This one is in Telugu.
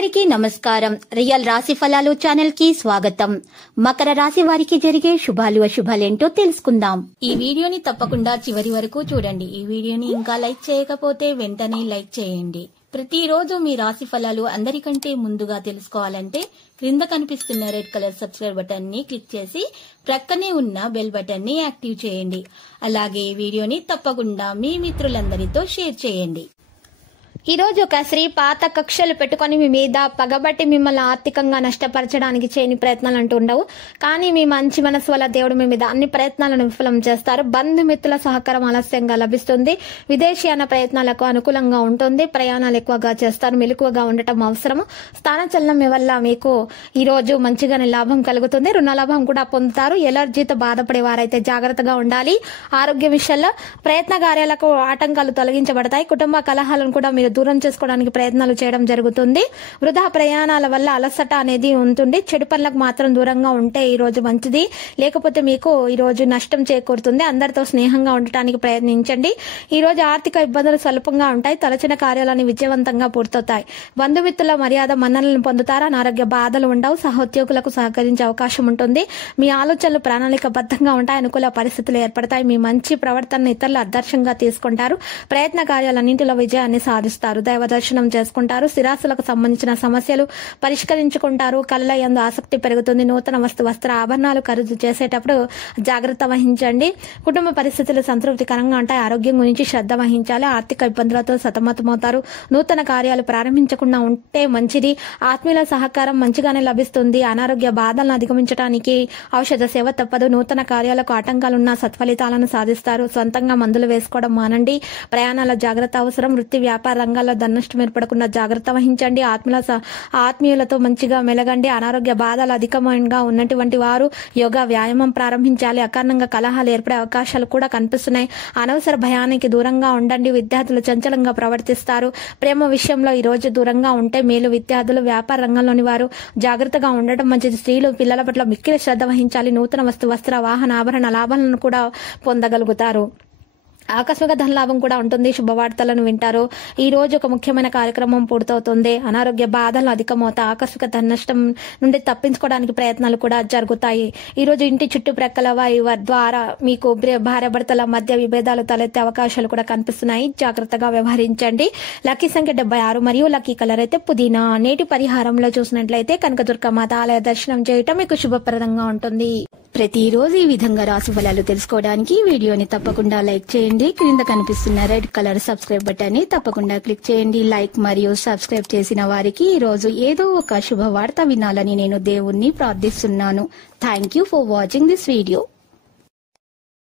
అందరికీ నమస్కారం. రియల్ రాశి ఫలాలు ఛానల్ కి స్వాగతం. మకర రాశి వారికి జరిగే శుభాలు అశుభాలేంటో తెలుసుకుందాం. ఈ వీడియోని తప్పకుండా చివరి వరకు చూడండి. ఈ వీడియోని ఇంకా లైక్ చేయకపోతే వెంటనే లైక్ చేయండి. ప్రతిరోజు మీ రాశి ఫలాలు అందరికంటే ముందుగా తెలుసుకోవాలంటే క్రింద కనిపిస్తున్న రెడ్ కలర్ సబ్స్క్రైబ్ బటన్ ని క్లిక్ చేసి ప్రక్కనే ఉన్న బెల్ బటన్ ని యాక్టివ్ చేయండి. అలాగే ఈ వీడియోని తప్పకుండా మీ మిత్రులందరితో షేర్ చేయండి. ఈ రోజు ఒక స్త్రీ పాత కక్షలు పెట్టుకుని మీ మీద పగబట్టి మిమ్మల్ని ఆర్థికంగా నష్టపరచడానికి చేయని ప్రయత్నాలు అంటూ ఉండవు. కానీ మీ మంచి మనసు వల్ల దేవుడు మీ మీద అన్ని ప్రయత్నాలను విఫలం చేస్తారు. బంధుమిత్రుల సహకారం ఆలస్యంగా లభిస్తుంది. విదేశీయాన ప్రయత్నాలకు అనుకూలంగా ఉంటుంది. ప్రయాణాలు ఎక్కువగా చేస్తారు. మెలకువగా ఉండటం అవసరము. స్థానచలనం వల్ల మీకు ఈ రోజు మంచిగానే లాభం కలుగుతుంది. రుణ లాభం కూడా పొందుతారు. ఎలర్జీతో బాధపడే వారైతే జాగ్రత్తగా ఉండాలి. ఆరోగ్య విషయంలో ప్రయత్న కార్యాలకు ఆటంకాలు తొలగించబడతాయి. కుటుంబ కలహాలను కూడా మీరు దూరం చేసుకోవడానికి ప్రయత్నాలు చేయడం జరుగుతుంది. వృధా ప్రయాణాల వల్ల అలసట అనేది ఉంటుంది. చెడు పనులకు మాత్రం దూరంగా ఉంటే ఈ రోజు మంచిది. లేకపోతే మీకు ఈ రోజు నష్టం చేకూరుతుంది. అందరితో స్నేహంగా ఉండటానికి ప్రయత్నించండి. ఈ రోజు ఆర్థిక ఇబ్బందులు స్వల్పంగా ఉంటాయి. తలచిన కార్యాలన్నీ విజయవంతంగా పూర్తవుతాయి. బంధుమిత్రుల మర్యాద మన్ననలను పొందుతారు. అనారోగ్య బాధలు ఉండవు. సహోద్యోగులకు సహకరించే అవకాశం ఉంటుంది. మీ ఆలోచనలు ప్రణాళికబద్ధంగా ఉంటాయి. అనుకూల పరిస్థితులు ఏర్పడతాయి. మీ మంచి ప్రవర్తన ఇతరులు ఆదర్శంగా తీసుకుంటారు. ప్రయత్న కార్యాలన్నింటిలో విజయాన్ని సాధిస్తారు. దైవ దర్శనం చేసుకుంటారు. స్థిరాస్తులకు సంబంధించిన సమస్యలు పరిష్కరించుకుంటారు. కళల యందు ఆసక్తి పెరుగుతుంది. నూతన వస్త్ర ఆభరణాలు ఖరీదు చేసేటప్పుడు జాగ్రత్త వహించండి. కుటుంబ పరిస్థితులు సంతృప్తికరంగా ఉంటాయి. ఆరోగ్యం గురించి శ్రద్ధ వహించాలి. ఆర్థిక ఇబ్బందులతో సతమతమవుతారు. నూతన కార్యాలు ప్రారంభించకుండా ఉంటే మంచిది. ఆత్మీయుల సహకారం మంచిగానే లభిస్తుంది. అనారోగ్య బాధలను అధిగమించడానికి ఔషధ సేవ తప్పదు. నూతన కార్యాలకు ఆటంకాలున్న సత్ఫలితాలను సాధిస్తారు. సొంతంగా మందులు వేసుకోవడం మానండి. ప్రయాణాల జాగ్రత్త అవసరం. వృత్తి వ్యాపార రంగాల్లో ధననష్టం ఏర్పడకుండా జాగ్రత్త వహించండి. ఆత్మీయులతో మంచిగా మెలగండి. అనారోగ్య బాధలు అధికంగా ఉన్నటువంటి వారు యోగా వ్యాయామం ప్రారంభించాలి. అకారణంగా కలహాలు ఏర్పడే అవకాశాలు కూడా కనిపిస్తున్నాయి. అనవసర భయానికి దూరంగా ఉండండి. విద్యార్థులు చంచలంగా ప్రవర్తిస్తారు. ప్రేమ విషయంలో ఈ రోజు దూరంగా ఉంటే మేలు. విద్యార్థులు వ్యాపార రంగంలోని వారు జాగ్రత్తగా ఉండటం మంచిది. స్త్రీలు పిల్లల పట్ల మిక్కిలి శ్రద్ధ వహించాలి. నూతన వస్త్ర వాహన ఆభరణ లాభాలను కూడా పొందగలుగుతారు. ఆకస్మిక ధనలాభం కూడా ఉంటుంది. శుభవార్తలను వింటారు. ఈ రోజు ఒక ముఖ్యమైన కార్యక్రమం పూర్తవుతుంది. అనారోగ్య బాధలు అధికమవుతాయి. ఆకస్మిక ధన నష్టం నుండి తప్పించుకోవడానికి ప్రయత్నాలు కూడా జరుగుతాయి. ఈ రోజు ఇంటి చుట్టుప్రక్కల వారి ద్వారా మీకు భార్యాభర్తల మధ్య విభేదాలు తలెత్తే అవకాశాలు కూడా కనిపిస్తున్నాయి. జాగ్రత్తగా వ్యవహరించండి. లక్కీ సంఖ్య 76 మరియు లక్కీ కలర్ అయితే పుదీనా. నేటి పరిహారంలో చూసినట్లయితే కనకదుర్గ మాత ఆలయ దర్శనం చేయటం మీకు శుభప్రదంగా ఉంటుంది. ప్రతిరోజు ఈ విధంగా రాశి ఫలాలు తెలుసుకోవడానికి వీడియోని తప్పకుండా లైక్ చేయండి. క్రింద కనిపిస్తున్న రెడ్ కలర్ సబ్స్క్రైబ్ బటన్ ని తప్పకుండా క్లిక్ చేయండి. లైక్ మరియు సబ్స్క్రైబ్ చేసిన వారికి ఈ రోజు ఏదో ఒక శుభవార్త వినాలని నేను దేవుణ్ణి ప్రార్థిస్తున్నాను. Thank you for watching this video.